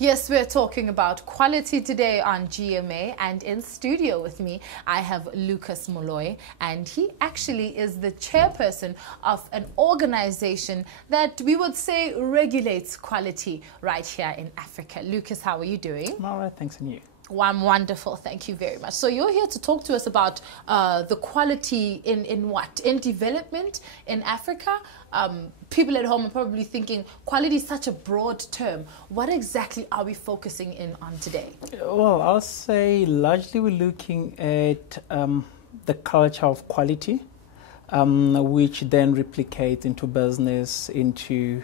Yes, we're talking about quality today on GMA, and in studio with me I have Lucas Moloi, and he actually is the chairperson of an organization that we would say regulates quality right here in Africa. Lucas, how are you doing? I'm all right, thanks, and you? Well, I'm wonderful, thank you very much. So you're here to talk to us about the quality in what? In development in Africa? People at home are probably thinking quality is such a broad term. What exactly are we focusing in on today? Well, I'll say largely we're looking at the culture of quality, which then replicates into business, into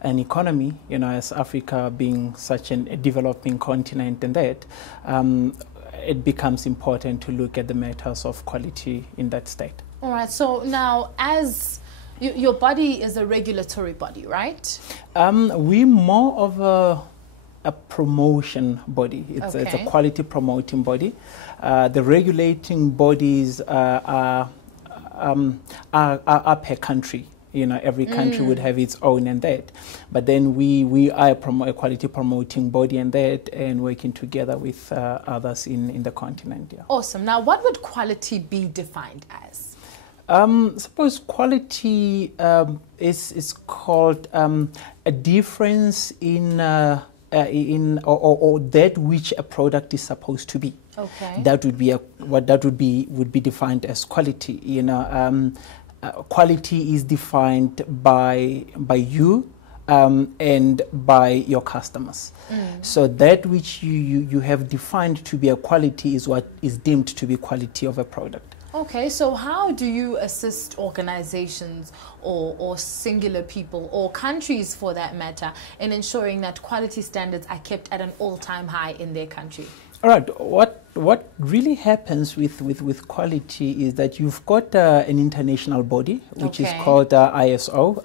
an economy, you know, as Africa being such a developing continent, and that it becomes important to look at the matters of quality in that state. All right, so now as your body is a regulatory body, right? We're more of a promotion body. It's a quality promoting body. The regulating bodies are per country. You know, every country would have its own and that. But then we are a quality promoting body and that, and working together with others in the continent. Yeah. Awesome. Now, what would quality be defined as? Suppose quality is called a difference in or that which a product is supposed to be. Okay. That would be would be defined as quality. You know. Quality is defined by you and by your customers. So that which you have defined to be a quality is what is deemed to be quality of a product. Okay, so how do you assist organizations or singular people or countries for that matter in ensuring that quality standards are kept at an all-time high in their country? All right. What really happens with quality is that you've got an international body which is called ISO.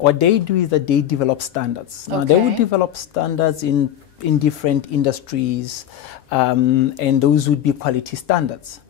What they do is that they develop standards. Now they would develop standards in different industries, and those would be quality standards.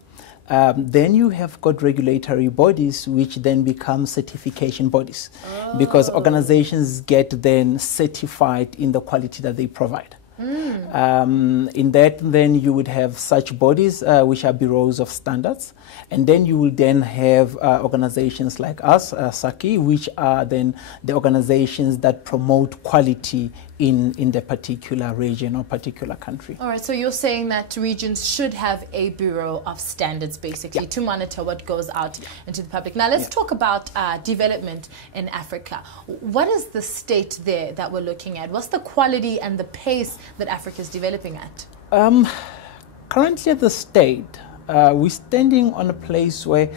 Then you have got regulatory bodies which then become certification bodies, because organizations get then certified in the quality that they provide. In that, then you would have such bodies which are bureaus of standards, and then you will then have organizations like us, SAKI, which are then the organizations that promote quality in the particular region or particular country. All right, so you're saying that regions should have a bureau of standards basically to monitor what goes out into the public. Now let's talk about development in Africa. What is the state there that we're looking at? What's the quality and the pace that Africa is developing at? Currently at the state, we're standing on a place where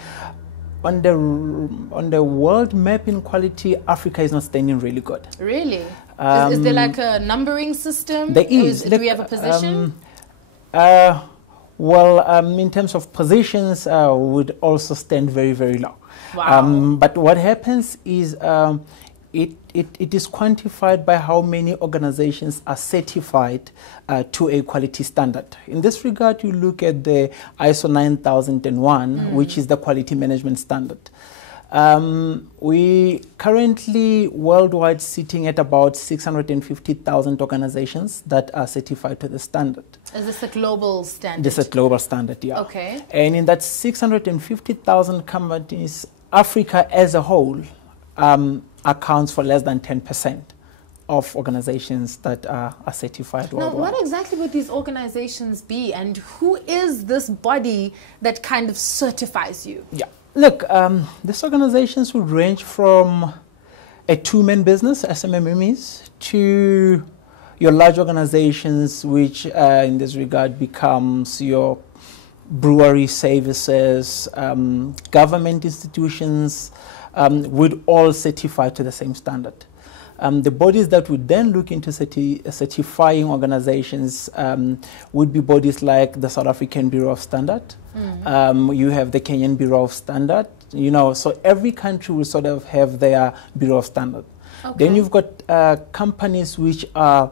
on the world map in quality, Africa is not standing really good. Really? Is there like a numbering system? There is. Do we have a position? In terms of positions, would also stand very, very low. Wow. But what happens is it is quantified by how many organizations are certified to a quality standard. In this regard, you look at the ISO 9001, which is the quality management standard. We currently worldwide sitting at about 650,000 organizations that are certified to the standard. Is this a global standard? This is a global standard, yeah. Okay. And in that 650,000 companies, Africa as a whole accounts for less than 10% of organizations that are certified worldwide. Now, what exactly would these organizations be, and who is this body that kind of certifies you? Yeah. Look, these organizations would range from a two-man business, SMMEs, to your large organizations, which in this regard becomes your brewery services, government institutions, would all certify to the same standard. The bodies that would then look into certifying organizations would be bodies like the South African Bureau of Standard. You have the Kenyan Bureau of Standard. You know, so every country will sort of have their Bureau of Standard. Then you've got companies which are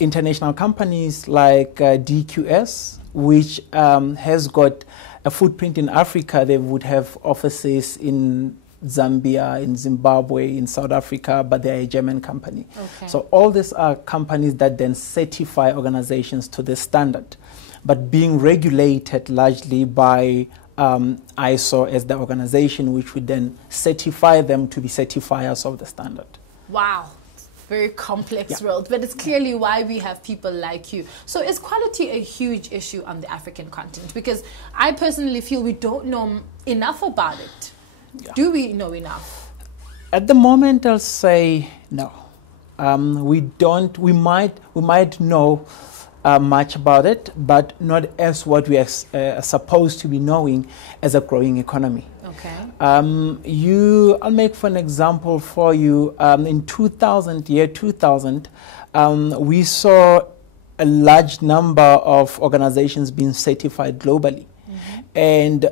international companies like DQS, which has got a footprint in Africa. They would have offices in Zambia, in Zimbabwe, in South Africa, but they're a German company. Okay. So all these are companies that then certify organizations to this standard, but being regulated largely by ISO as the organization which would then certify them to be certifiers of the standard. Wow. Very complex world, but it's clearly why we have people like you. So is quality a huge issue on the African continent? Because I personally feel we don't know enough about it. Yeah. Do we know enough? At the moment, I'll say no. We don't. We might know much about it, but not as what we are supposed to be knowing as a growing economy. Okay. I'll make for an example for you. In 2000, we saw a large number of organizations being certified globally, and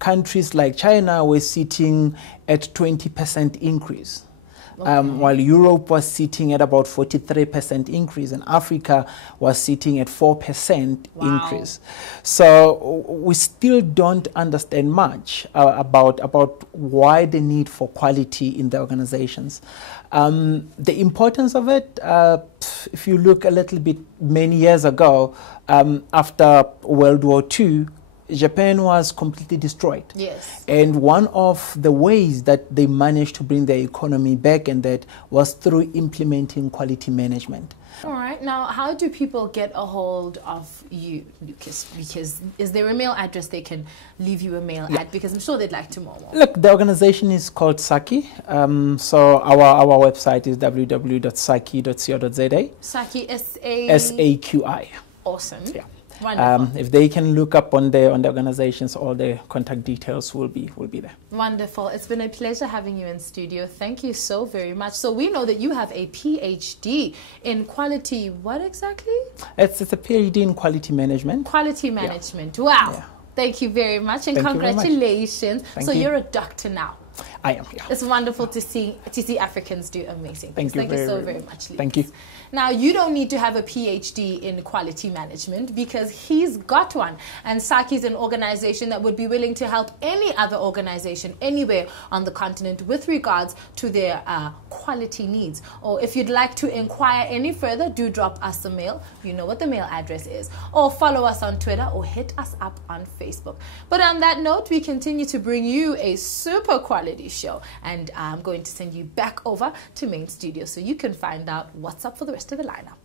countries like China were sitting at 20% increase. While Europe was sitting at about 43% increase, and Africa was sitting at 4% increase. So we still don't understand much about why the need for quality in the organizations. The importance of it, if you look a little bit many years ago, after World War II, Japan was completely destroyed. Yes. And one of the ways that they managed to bring their economy back and that was through implementing quality management. All right. Now, how do people get a hold of you, Lucas? Because is there a mail address they can leave you a mail at? Because I'm sure they'd like to know more. Look, the organization is called Saki. So our website is www.saki.co.za. Saki, S-A-Q-I. Awesome. Yeah. Wonderful. If they can look up on the organizations, all the contact details will be there. Wonderful. It's been a pleasure having you in studio. Thank you so very much. So we know that you have a PhD in quality. What exactly? It's a PhD in quality management. Quality management. Yeah. Wow. Yeah. Thank you very much, and congratulations. So you're a doctor now. I am. Yeah. It's wonderful to see Africans do amazing things. Thank you so very much. Thank you. Now, you don't need to have a PhD in quality management because he's got one. And Saki is an organization that would be willing to help any other organization anywhere on the continent with regards to their quality needs. Or if you'd like to inquire any further, do drop us a mail. You know what the mail address is. Or follow us on Twitter or hit us up on Facebook. But on that note, we continue to bring you a super quality show. And I'm going to send you back over to main studio so you can find out what's up for the rest of the lineup.